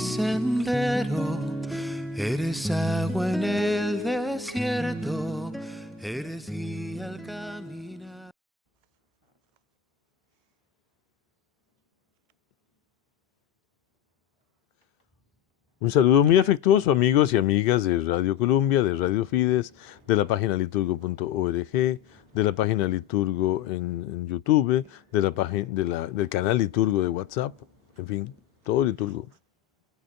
sendero, eres agua en el desierto, eres guía al caminar. Un saludo muy afectuoso, amigos y amigas de Radio Colombia, de Radio Fides, de la página liturgo.org, de la página Liturgo en YouTube, de la página, del canal Liturgo de WhatsApp, en fin, todo Liturgo.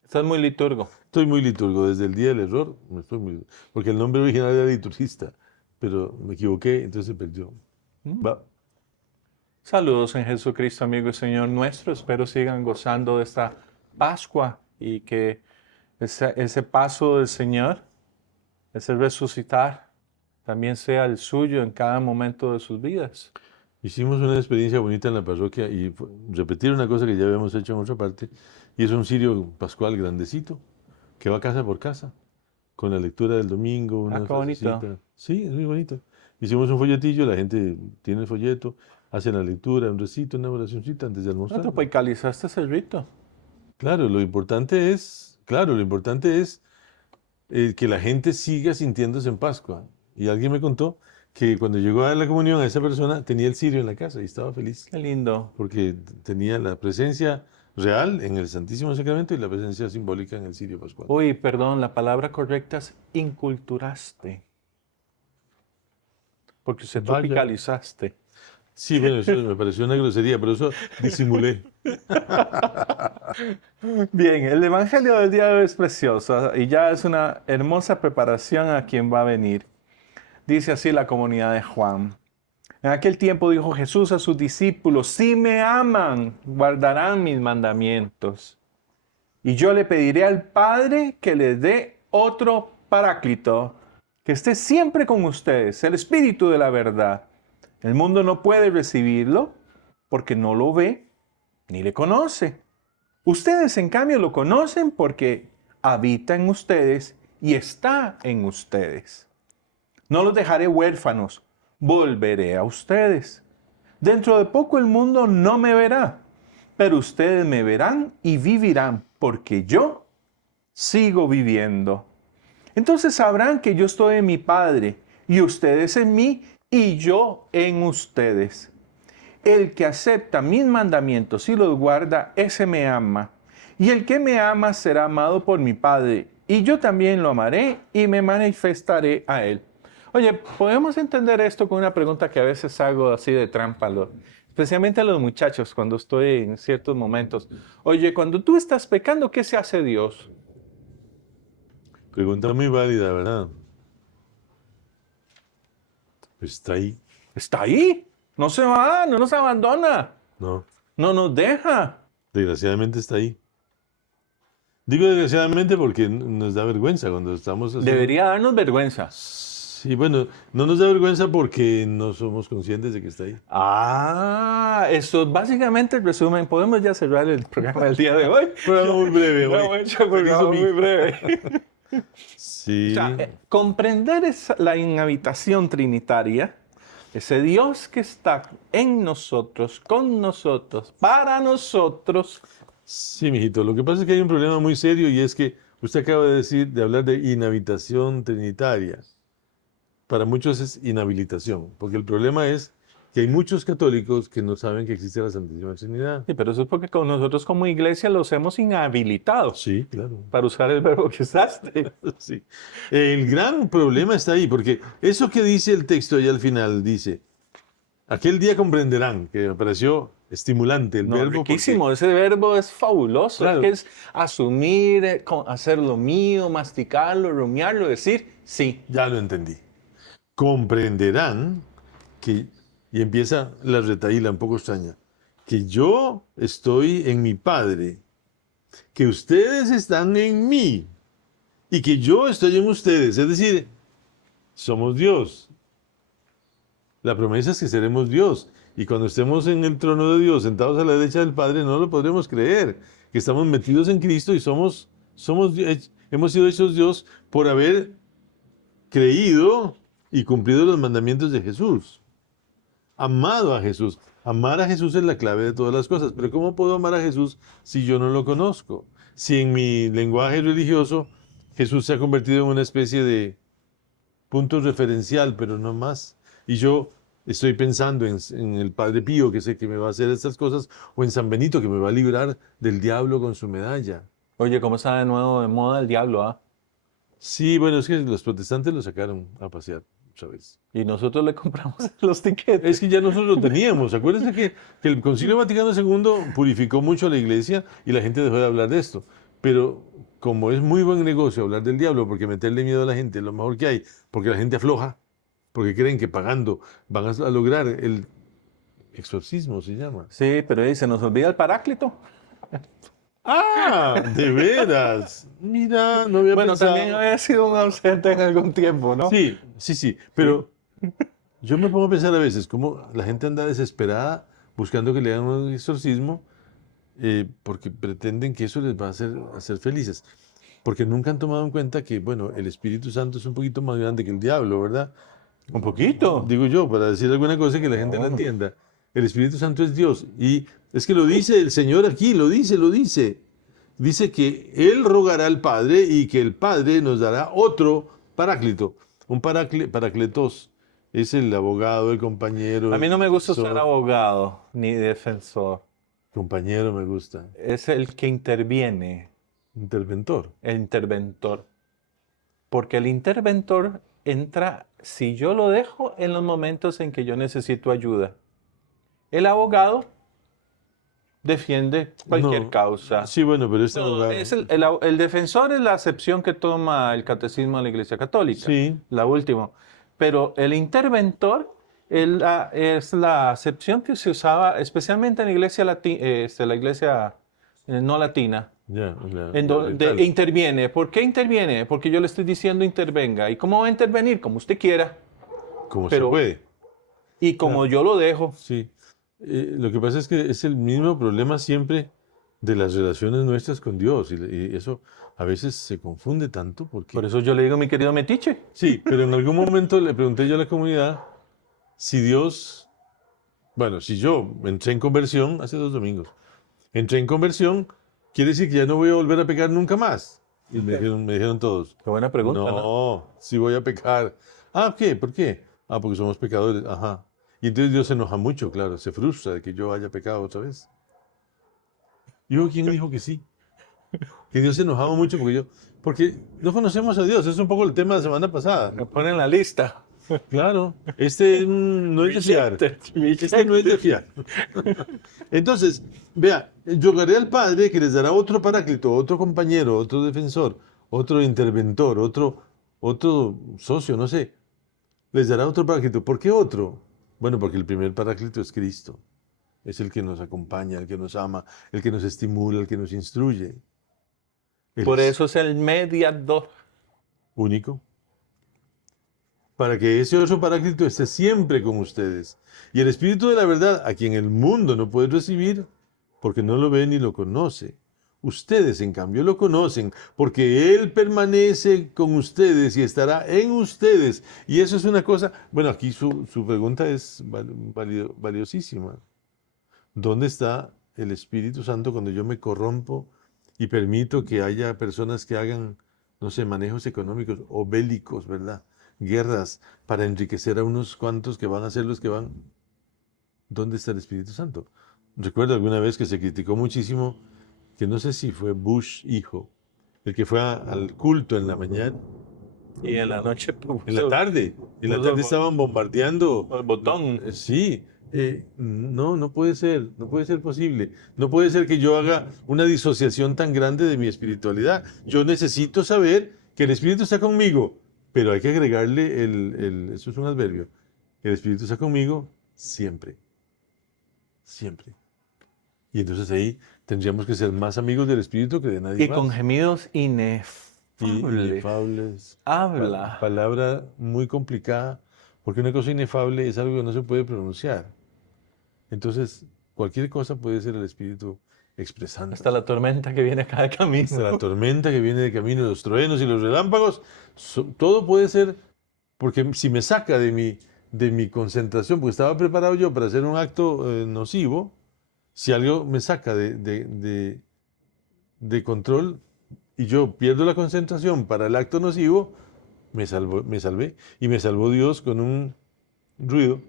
Estás muy liturgo. Estoy muy liturgo desde el día del error, porque el nombre original era liturgista, pero me equivoqué, entonces se perdió. Va. Saludos en Jesucristo, amigo y Señor nuestro. Espero sigan gozando de esta Pascua y que ese paso del Señor, ese resucitar, también sea el suyo en cada momento de sus vidas. Hicimos una experiencia bonita en la parroquia y repetir una cosa que ya habíamos hecho en otra parte, y es un cirio pascual grandecito, que va casa por casa, con la lectura del domingo, una qué bonito. frasecita. Sí, es muy bonito. Hicimos un folletillo, la gente tiene el folleto, hace la lectura, un recito, una oracioncita antes de almorzar. ¿No te tropicalizaste ese rito? Claro, lo importante es que la gente siga sintiéndose en Pascua. Y alguien me contó que cuando llegó a la comunión a esa persona tenía el cirio en la casa y estaba feliz. Qué lindo. Porque tenía la presencia real en el Santísimo Sacramento y la presencia simbólica en el cirio pascual. Uy, perdón, la palabra correcta es inculturaste. Porque se Vaya. tropicalizaste. Sí, bueno, eso me pareció una grosería, pero eso disimulé. Bien, el Evangelio del día de hoy es precioso y ya es una hermosa preparación a quien va a venir. Dice así la comunidad de Juan. En aquel tiempo dijo Jesús a sus discípulos, si me aman, guardarán mis mandamientos. Y yo le pediré al Padre que les dé otro paráclito, que esté siempre con ustedes, el Espíritu de la verdad. El mundo no puede recibirlo porque no lo ve ni le conoce. Ustedes, en cambio, lo conocen porque habita en ustedes y está en ustedes. No los dejaré huérfanos, volveré a ustedes. Dentro de poco el mundo no me verá, pero ustedes me verán y vivirán, porque yo sigo viviendo. Entonces sabrán que yo estoy en mi Padre, y ustedes en mí, y yo en ustedes. El que acepta mis mandamientos y los guarda, ese me ama. Y el que me ama será amado por mi Padre, y yo también lo amaré y me manifestaré a él. Oye, ¿podemos entender esto con una pregunta que a veces hago así de trampa, especialmente a los muchachos cuando estoy en ciertos momentos? Oye, cuando tú estás pecando, ¿qué se hace Dios? Pregunta muy válida, ¿verdad? Está ahí. Está ahí. No se va, no nos abandona. No, No nos deja. desgraciadamente está ahí. Digo desgraciadamente porque nos da vergüenza cuando estamos haciendo... Debería darnos vergüenza. Sí, bueno, no nos da vergüenza porque no somos conscientes de que está ahí. Ah, eso es básicamente el resumen. Podemos ya cerrar el programa del día de hoy. Programa muy breve No, hoy. hecho, programa muy breve. Sí. O sea, comprender la inhabitación trinitaria, ese Dios que está en nosotros, con nosotros, para nosotros. Sí, mijito. Lo que pasa es que hay un problema muy serio y es que usted acaba de hablar de inhabitación trinitaria. Para muchos es inhabilitación, porque el problema es que hay muchos católicos que no saben que existe la Santísima Trinidad. Sí, pero eso es porque con nosotros como iglesia los hemos inhabilitado. Sí, claro. Para usar el verbo que usaste. Sí. El gran problema está ahí, porque eso que dice el texto allá al final, dice, aquel día comprenderán, que me pareció estimulante el No, verbo. riquísimo, ese verbo es fabuloso. Claro. Es que es asumir, hacer lo mío, masticarlo, rumiarlo, decir sí. Ya lo entendí. Comprenderán que, y empieza la retaíla un poco extraña, que yo estoy en mi Padre, que ustedes están en mí y que yo estoy en ustedes. Es decir, somos Dios. La promesa es que seremos Dios. Y cuando estemos en el trono de Dios, sentados a la derecha del Padre, no lo podremos creer. Que estamos metidos en Cristo y hemos sido hechos Dios por haber creído y cumplido los mandamientos de Jesús. Amado a Jesús. Amar a Jesús es la clave de todas las cosas. Pero ¿cómo puedo amar a Jesús si yo no lo conozco? si en mi lenguaje religioso Jesús se ha convertido en una especie de punto referencial, pero no más. Y yo estoy pensando en el Padre Pío, que sé que me va a hacer estas cosas, o en San Benito, que me va a librar del diablo con su medalla. Oye, ¿cómo está de nuevo de moda el diablo, ah? Sí, bueno, es que los protestantes lo sacaron a pasear otra vez. Y nosotros le compramos los tiquetes. Es que ya nosotros lo teníamos. Acuérdense que el Concilio Vaticano II purificó mucho a la iglesia y la gente dejó de hablar de esto. Pero como es muy buen negocio hablar del diablo, porque meterle miedo a la gente es lo mejor que hay, porque la gente afloja, porque creen que pagando van a lograr el exorcismo, se llama. Sí, pero ahí se nos olvida el Paráclito. ¡Ah! ¡De veras! Mira, no había Bueno, pensado. también había sido un ausente en algún tiempo, ¿no? Sí, sí, sí. Pero yo me pongo a pensar a veces cómo la gente anda desesperada buscando que le hagan un exorcismo porque pretenden que eso les va a hacer felices. Porque nunca han tomado en cuenta que, bueno, el Espíritu Santo es un poquito más grande que el diablo, ¿verdad? Un poquito. Digo yo, para decir alguna cosa que la gente no entienda. El Espíritu Santo es Dios. Y es que lo dice el Señor aquí, lo dice, lo dice. Dice que Él rogará al Padre y que el Padre nos dará otro paráclito. Un paracletos es el abogado, el compañero. A mí el no me gusta defensor. ser abogado ni defensor. Compañero me gusta. Es el que interviene, Interventor. el interventor. Porque el interventor entra, si yo lo dejo, en los momentos en que yo necesito ayuda. El abogado defiende cualquier No. causa. Sí, bueno, pero este No, abogado. el defensor es la acepción que toma el catecismo de la Iglesia Católica. Sí. La última. Pero el interventor es la acepción que se usaba especialmente en la iglesia, la iglesia no latina, Ya, en donde oriental. interviene. ¿Por qué interviene? Porque yo le estoy diciendo intervenga. ¿Y cómo va a intervenir? Como usted quiera. Como pero- se puede. Y como yo lo dejo. Sí. Lo que pasa es que es el mismo problema siempre de las relaciones nuestras con Dios. Y eso a veces se confunde tanto porque... Por eso yo le digo, mi querido Metiche. Sí, pero en algún momento le pregunté yo a la comunidad si Dios... Bueno, si yo entré en conversión hace 2 domingos, entré en conversión, quiere decir que ya no voy a volver a pecar nunca más. Y me dijeron todos, Qué buena pregunta, ¿no? no, sí voy a pecar. Ah, ¿qué? ¿Por qué? Ah, porque somos pecadores. Ajá. Y entonces Dios se enoja mucho, claro, se frustra de que yo haya pecado otra vez. ¿Y yo quién dijo que sí? Que Dios se enojaba mucho porque no conocemos a Dios. Es un poco el tema de la semana pasada. Me pone en la lista. Claro, este no es de fiar. Este no es de fiar. Entonces, vea, rogaré al Padre que les dará otro paráclito, otro compañero, otro defensor, otro interventor, otro socio, no sé. Les dará otro paráclito. ¿Por qué otro? Bueno, porque el primer paráclito es Cristo. Es el que nos acompaña, el que nos ama, el que nos estimula, el que nos instruye. Él Por es eso es el mediador. único. Para que ese otro paráclito esté siempre con ustedes. Y el Espíritu de la verdad, a quien el mundo no puede recibir, porque no lo ve ni lo conoce. Ustedes, en cambio, lo conocen, porque Él permanece con ustedes y estará en ustedes. Y eso es una cosa, bueno, aquí su pregunta es valiosísima. ¿Dónde está el Espíritu Santo cuando yo me corrompo y permito que haya personas que hagan, no sé, manejos económicos o bélicos, ¿verdad? Guerras para enriquecer a unos cuantos que van a ser los que van. ¿Dónde está el Espíritu Santo? Recuerdo alguna vez que se criticó muchísimo, que no sé si fue Bush hijo, el que fue al culto en la mañana, Y en la noche en la tarde. En la tarde estaban bombardeando. el botón. Sí. No, no puede ser, no puede ser posible. No puede ser que yo haga una disociación tan grande de mi espiritualidad. Yo necesito saber que el Espíritu está conmigo, pero hay que agregarle eso es un adverbio. El Espíritu está conmigo siempre. Siempre. Y entonces ahí tendríamos que ser más amigos del Espíritu que de nadie Y más. con gemidos Y inefables. inefables. Habla. Palabra muy complicada, porque una cosa inefable es algo que no se puede pronunciar. Entonces, cualquier cosa puede ser el Espíritu expresando. Hasta la tormenta que viene a cada camino. Hasta la tormenta que viene de camino, los truenos y los relámpagos, todo puede ser, porque si me saca de mi concentración, porque estaba preparado yo para hacer un acto nocivo, si algo me saca de de control y yo pierdo la concentración para el acto nocivo, me salvé. Y me salvó Dios con un ruido.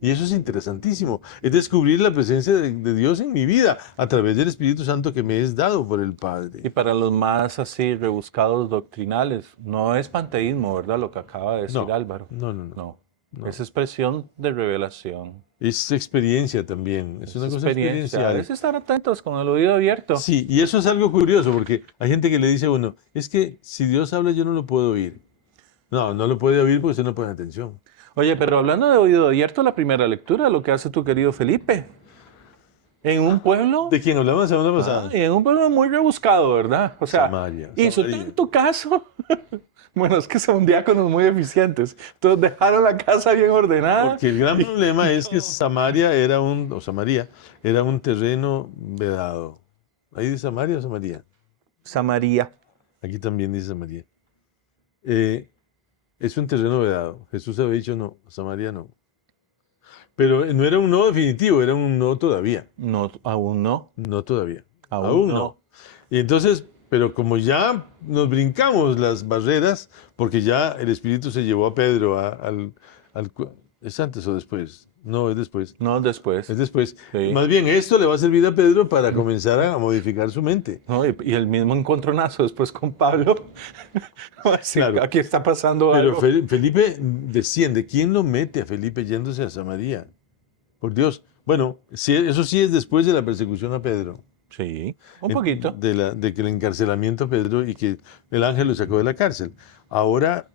Y eso es interesantísimo. Es descubrir la presencia de Dios en mi vida a través del Espíritu Santo que me es dado por el Y Padre. para los más así rebuscados doctrinales, no es panteísmo, ¿verdad? Lo que acaba de decir No, Álvaro. no. No, es expresión de revelación. Es experiencia también. Es una cosa Experiencia. experiencial. Es estar atentos con el oído abierto. Sí, y eso es algo curioso porque hay gente que le dice a uno, es que si Dios habla yo no lo puedo oír. No, no lo puede oír porque usted no pone atención. Oye, pero hablando de oído abierto, la primera lectura, lo que hace tu querido Felipe. En un pueblo, ¿De quién hablamos la semana pasada? y en un pueblo muy rebuscado, ¿verdad? O sea, Samaria. hizo Samaria. tanto caso. Bueno, es que son diáconos muy eficientes. Entonces dejaron la casa bien ordenada. Porque el gran problema es que Samaria era un terreno vedado. ¿Ahí dice Samaria o Samaria? Samaria. Aquí también dice Samaria. Es un terreno vedado. Jesús había dicho no, Samaria no. Pero no era un no definitivo, era un no todavía. No, aún no. No todavía. Aún no. Y entonces, pero como ya nos brincamos las barreras, porque ya el Espíritu se llevó a Pedro ¿es antes o después? No, es después. No después. Es después. Sí. Más bien, esto le va a servir a Pedro para comenzar a modificar su mente. No, y el mismo encontronazo después con Pablo. Sí, Claro. aquí está pasando Pero algo. Felipe desciende. ¿Quién lo mete a Felipe yéndose a Samaria? Por Dios. Bueno, sí, eso sí es después de la persecución a Pedro. Sí, un poquito. De que el encarcelamiento a Pedro y que el ángel lo sacó de la cárcel. Ahora,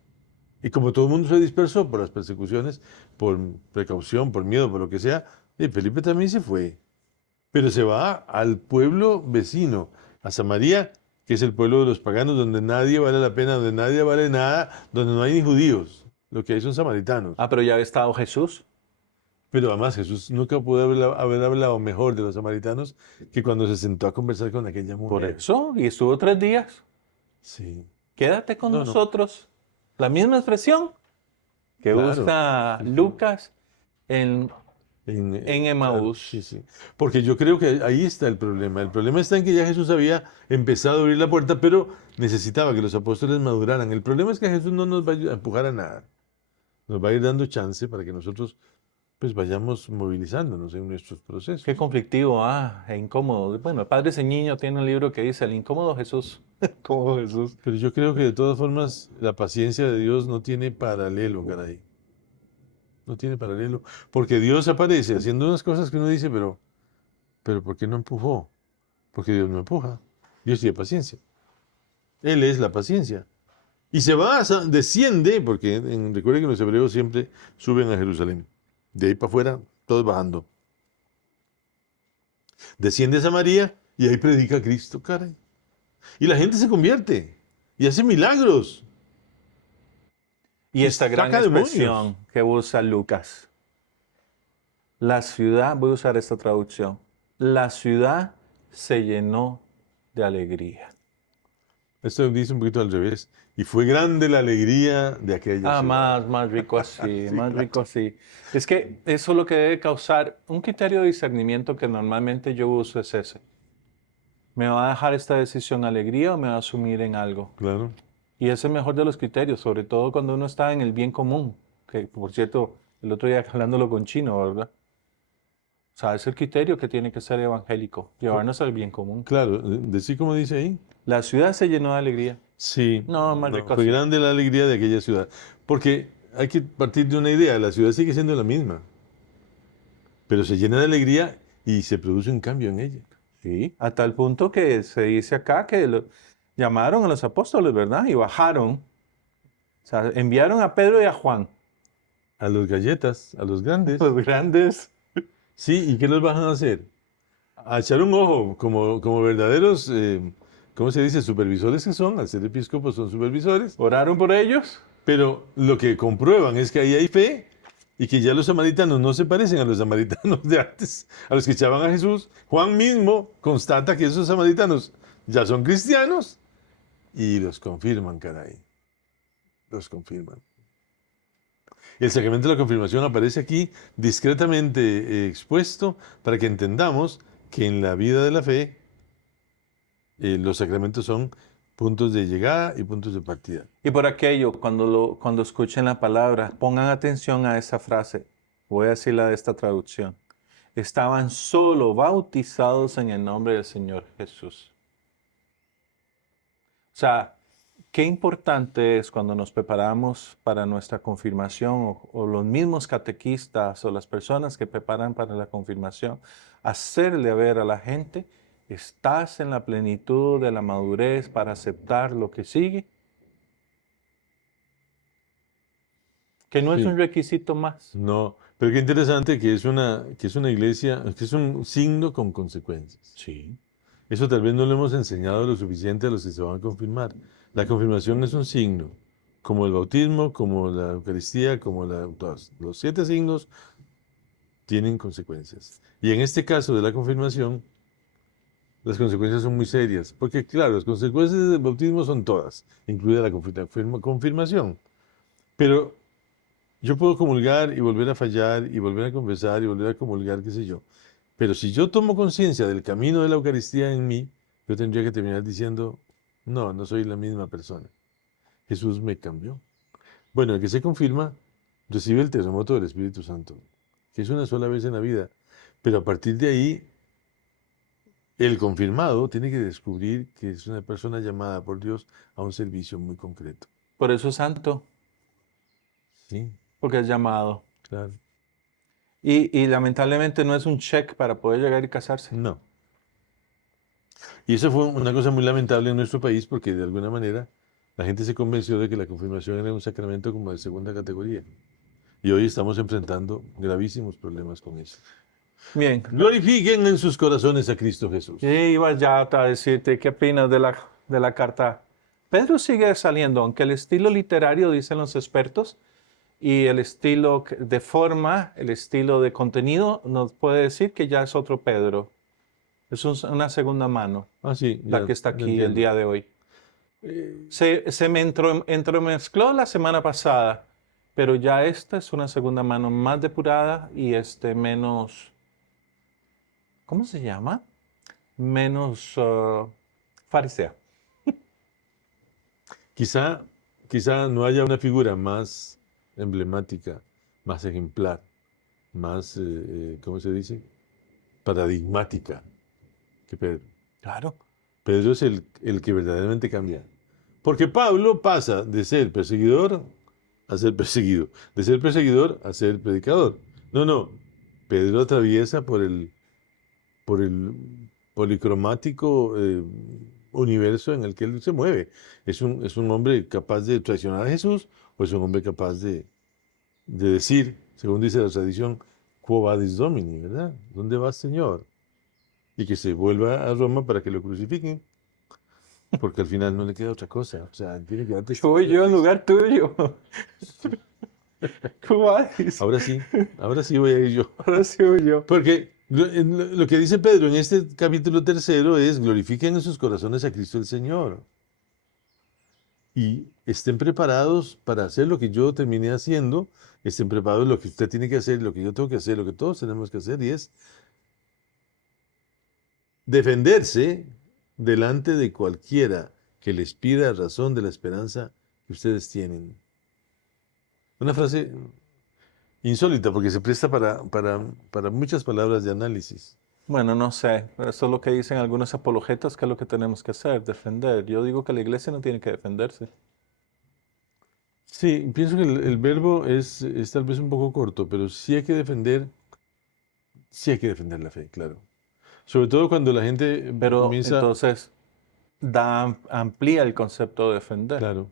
y como todo el mundo se dispersó por las persecuciones, por precaución, por miedo, por lo que sea, Felipe también se fue. Pero se va al pueblo vecino, a Samaria, que es el pueblo de los paganos, donde nadie vale la pena, donde nadie vale nada, donde no hay ni judíos. Lo que hay son samaritanos. Ah, pero ya había estado Jesús. Pero además Jesús nunca pudo haber hablado mejor de los samaritanos que cuando se sentó a conversar con aquella mujer. Por eso, y estuvo 3 días. Sí. Quédate con No, no. nosotros. La misma expresión que Claro. usa Lucas en En Emaús. Sí, sí. Porque yo creo que ahí está el problema. El problema está en que ya Jesús había empezado a abrir la puerta, pero necesitaba que los apóstoles maduraran. El problema es que Jesús no nos va a empujar a nada. Nos va a ir dando chance para que nosotros pues vayamos movilizándonos en nuestros procesos. Qué conflictivo, e incómodo. Bueno, el Padre Ceñiño tiene un libro que dice El incómodo Jesús. Incómodo Jesús. Pero yo creo que de todas formas la paciencia de Dios no tiene paralelo, caray. No tiene paralelo. Porque Dios aparece haciendo unas cosas que uno dice, pero ¿por qué no empujó? Porque Dios no empuja. Dios tiene paciencia. Él es la paciencia. Y se va, desciende, porque recuerden que los hebreos siempre suben a Jerusalén. De ahí para afuera, todos bajando. Desciende a Samaria y ahí predica a Cristo, caray. Y la gente se convierte y hace milagros. Y esta gran saca demonios. expresión que usa Lucas. La ciudad, voy a usar esta traducción. La ciudad se llenó de alegría. Esto dice un poquito al revés. Y fue grande la alegría de aquella ciudad. Más rico así, Sí, más claro. rico así. Es que eso es lo que debe causar un criterio de discernimiento que normalmente yo uso es ese. ¿Me va a dejar esta decisión alegría o me va a asumir en algo? Claro. Y ese es el mejor de los criterios, sobre todo cuando uno está en el bien común. Que, por cierto, el otro día hablándolo con Chino, ¿verdad? O sea, es el criterio que tiene que ser evangélico, llevarnos al bien común. Claro, decí como dice ahí. La ciudad se llenó de alegría. Sí. No, más rico fue así. grande la alegría de aquella ciudad. Porque hay que partir de una idea. La ciudad sigue siendo la misma. Pero se llena de alegría y se produce un cambio en ella. Sí, a tal punto que se dice acá que llamaron a los apóstoles, ¿verdad? Y bajaron. O sea, enviaron a Pedro y a Juan, A los galletas, a los grandes. los grandes. Sí, ¿y qué los van a hacer? A echar un ojo, como verdaderos, ¿cómo se dice? Supervisores que son, al ser episcopos son supervisores, Oraron por ellos. pero lo que comprueban es que ahí hay fe y que ya los samaritanos no se parecen a los samaritanos de antes, a los que echaban a Jesús. Juan mismo constata que esos samaritanos ya son cristianos y los confirman, caray. Los confirman. El sacramento de la confirmación aparece aquí discretamente expuesto para que entendamos que en la vida de la fe los sacramentos son puntos de llegada y puntos de partida. Y por aquello, cuando escuchen la palabra, pongan atención a esa frase. Voy a decirla de esta traducción. Estaban solo bautizados en el nombre del Señor Jesús. O sea, qué importante es cuando nos preparamos para nuestra confirmación o los mismos catequistas o las personas que preparan para la confirmación, hacerle ver a la gente, estás en la plenitud de la madurez para aceptar lo que sigue. Que no es Sí. un requisito más. No, pero qué interesante que es una iglesia, que es un signo con consecuencias. Sí. Eso tal vez no lo hemos enseñado lo suficiente a los que se van a confirmar. La confirmación es un signo, como el bautismo, como la Eucaristía, como todos. Los 7 signos tienen consecuencias. Y en este caso de la confirmación, las consecuencias son muy serias, porque claro, las consecuencias del bautismo son todas, incluida la confirmación. Pero yo puedo comulgar y volver a fallar y volver a confesar y volver a comulgar, qué sé yo. Pero si yo tomo conciencia del camino de la Eucaristía en mí, yo tendría que terminar diciendo, no, no soy la misma persona. Jesús me cambió. Bueno, el que se confirma recibe el terremoto del Espíritu Santo, que es una sola vez en la vida. Pero a partir de ahí, el confirmado tiene que descubrir que es una persona llamada por Dios a un servicio muy concreto. Por eso es santo, Sí, porque es llamado. claro. Y lamentablemente no es un check para poder llegar y casarse. No. Y eso fue una cosa muy lamentable en nuestro país porque de alguna manera la gente se convenció de que la confirmación era un sacramento como de segunda categoría. Y hoy estamos enfrentando gravísimos problemas con eso. Bien. Glorifiquen en sus corazones a Cristo Jesús. Y iba ya a decirte, ¿qué opinas de la carta? Pedro sigue saliendo, aunque el estilo literario, dicen los expertos, y el estilo de forma, el estilo de contenido, nos puede decir que ya es otro Pedro. Es una segunda mano, Ah, sí, la ya, que está ya aquí el entiendo. día de hoy. Se me entremezcló la semana pasada, pero ya esta es una segunda mano más depurada y menos, ¿cómo se llama? Menos farisea. Quizá no haya una figura más emblemática, más ejemplar, más, ¿cómo se dice? Paradigmática que Pedro. Claro. Pedro es el que verdaderamente cambia. Porque Pablo pasa de ser perseguidor a ser perseguido, de ser perseguidor a ser predicador. No. Pedro atraviesa por el policromático universo en el que él se mueve. Es un hombre capaz de traicionar a Jesús o es un hombre capaz de decir, según dice la tradición, quo vadis Domini, ¿verdad? ¿Dónde vas, Señor? Y que se vuelva a Roma para que lo crucifiquen, porque al final no le queda otra cosa. O sea, tiene que dar Yo voy testimonio. yo en lugar tuyo. ¿Cómo haces? Ahora sí voy a ir yo. Ahora sí voy yo. Porque lo que dice Pedro en este capítulo 3 es, glorifiquen en sus corazones a Cristo el Señor. Y estén preparados para hacer lo que yo terminé haciendo, estén preparados lo que usted tiene que hacer, lo que yo tengo que hacer, lo que todos tenemos que hacer, y es defenderse delante de cualquiera que les pida razón de la esperanza que ustedes tienen. Una frase insólita porque se presta para muchas palabras de análisis. Bueno, no sé. Eso es lo que dicen algunos apologetas, que es lo que tenemos que hacer, defender. Yo digo que la iglesia no tiene que defenderse. Sí, pienso que el verbo es tal vez un poco corto, pero sí hay que defender la fe, claro. Sobre todo cuando la gente Pero comienza, entonces amplía el concepto de defender. claro,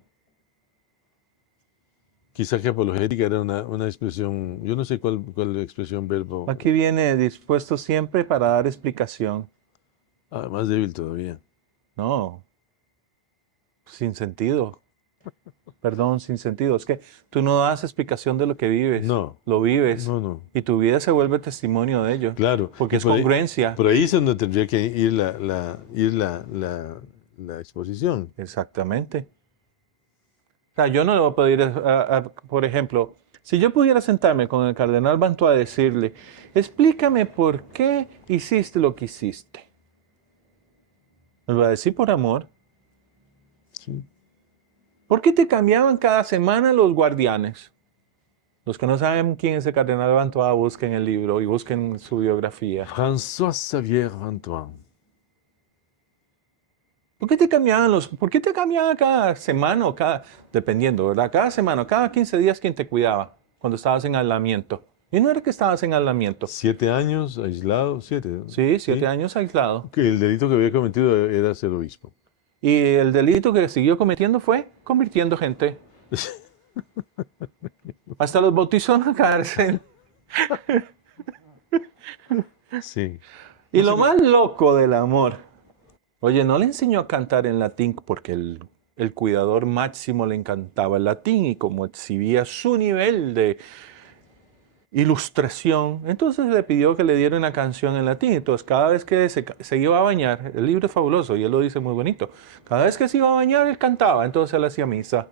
quizá que apologética era una expresión, yo no sé cuál expresión verbo, Aquí viene dispuesto siempre para dar explicación. más débil todavía. No, sin sentido. Perdón, sin sentido. Es que tú no das explicación de lo que vives. No, Lo vives. no, Y tu vida se vuelve testimonio de ello. claro. Porque Y es congruencia. por ahí es donde tendría que ir la exposición. Exactamente. O sea, yo no le voy a pedir, por ejemplo, si yo pudiera sentarme con el cardenal Bantua a decirle, explícame por qué hiciste lo que hiciste. Él va a decir por amor. Sí. ¿Por qué te cambiaban cada semana los guardianes? Los que no saben quién es el cardenal Bantois, busquen el libro y busquen su biografía. François Xavier Antoine. ¿Por qué te cambiaban cada semana o dependiendo, ¿verdad? Cada semana, cada 15 días, ¿quién te cuidaba cuando estabas en aislamiento? Y no era que estabas en aislamiento. 7 años aislado, 7. ¿No? Sí, 7 años aislado. Que el delito que había cometido era ser obispo. Y el delito que siguió cometiendo fue convirtiendo gente. Hasta los bautizó en la cárcel. Sí. Y lo más loco del amor. Oye, no le enseñó a cantar en latín porque el cuidador máximo le encantaba el latín y como exhibía su nivel de ilustración, entonces le pidió que le diera una canción en latín. Entonces, cada vez que se iba a bañar, el libro es fabuloso y él lo dice muy bonito, cada vez que se iba a bañar, él cantaba, entonces él hacía misa.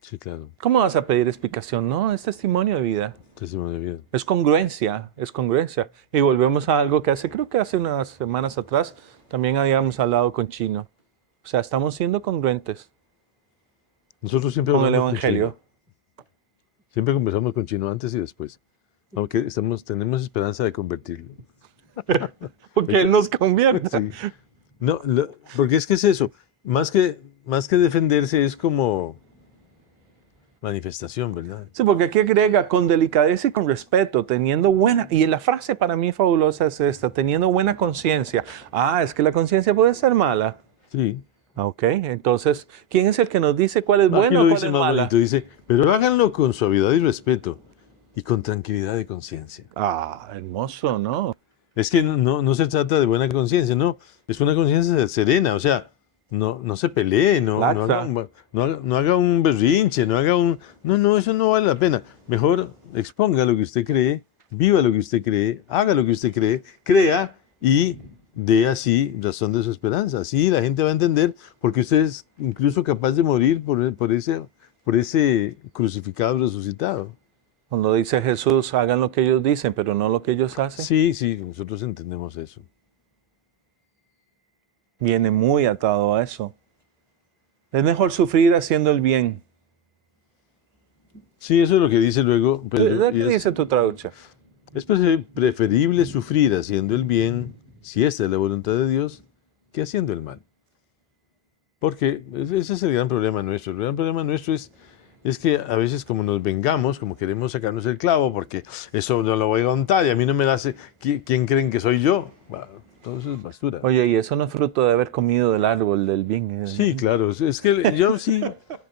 Sí, claro. ¿Cómo vas a pedir explicación? No, es testimonio de vida. Testimonio de vida. Es congruencia, es congruencia. Y volvemos a algo que creo que hace unas semanas atrás, también habíamos hablado con Chino. O sea, estamos siendo congruentes Nosotros siempre con el hablamos con Evangelio. Chino. Siempre conversamos con Chino antes y después. Aunque tenemos esperanza de convertirlo. Porque Él nos convierte. Sí. No, porque es que es eso. Más que defenderse es como manifestación, ¿verdad? Sí, porque aquí agrega con delicadeza y con respeto, teniendo buena, y la frase para mí fabulosa es esta, teniendo buena conciencia. Ah, es que la conciencia puede ser mala. Sí. Ah, ok, entonces, ¿quién es el que nos dice cuál es Aquí bueno lo o cuál dice es más mala? bonito, dice, pero háganlo con suavidad y respeto y con tranquilidad de conciencia. Ah, hermoso, ¿no? Es que no se trata de buena conciencia, no, es una conciencia serena, o sea, no se pelee, Laxa. no haga un berrinche, no, eso no vale la pena. Mejor exponga lo que usted cree, viva lo que usted cree, haga lo que usted cree, crea y dé así razón de su esperanza. Así la gente va a entender porque usted es incluso capaz de morir por ese crucificado resucitado. Cuando dice Jesús, hagan lo que ellos dicen, pero no lo que ellos hacen, Sí, nosotros entendemos eso. viene muy atado a eso. Es mejor sufrir haciendo el bien. Sí, eso es lo que dice luego Pedro. ¿Qué dice tu traducción? Es preferible sufrir haciendo el bien, si esta es la voluntad de Dios, que haciendo el mal. Porque ese es el gran problema nuestro. El gran problema nuestro es que a veces como nos vengamos, como queremos sacarnos el clavo, porque eso no lo voy a contar y a mí no me lo hace, ¿quién creen que soy yo? Bah, todo eso es basura. Oye, y eso no es fruto de haber comido del árbol del bien. Sí, claro. Es que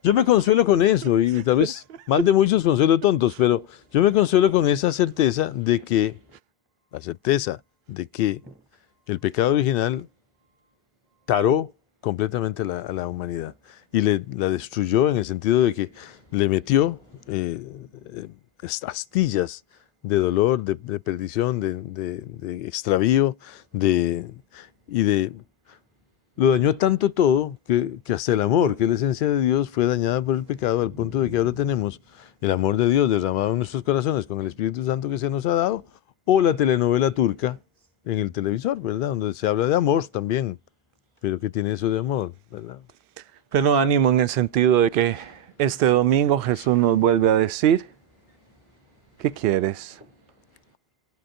yo me consuelo con eso y tal vez mal de muchos consuelo tontos, pero yo me consuelo con esa certeza de que el pecado original taró completamente a la humanidad y la destruyó en el sentido de que le metió astillas de dolor, de perdición, de extravío, y de lo dañó tanto todo que hasta el amor, que es la esencia de Dios, fue dañada por el pecado al punto de que ahora tenemos el amor de Dios derramado en nuestros corazones con el Espíritu Santo que se nos ha dado, o la telenovela turca en el televisor, ¿verdad? Donde se habla de amor también, pero ¿qué tiene eso de amor, verdad? Pero ánimo en el sentido de que este domingo Jesús nos vuelve a decir, ¿qué quieres?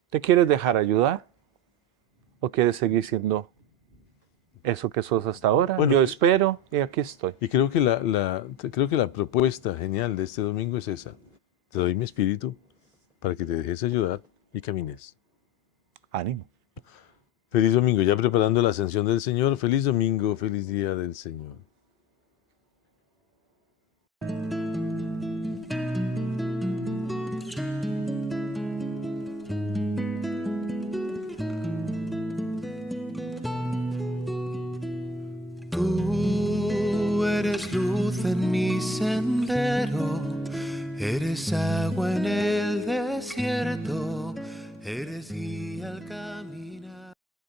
¿Te quieres dejar ayudar? ¿O quieres seguir siendo eso que sos hasta ahora? Bueno, Yo espero y aquí estoy. y creo que creo que la propuesta genial de este domingo es esa. Te doy mi espíritu para que te dejes ayudar y camines. Ánimo. Feliz domingo, ya preparando la ascensión del Señor. Feliz domingo, feliz día del Señor. Tú eres luz en mi sendero, eres agua en el desierto, eres guía al camino.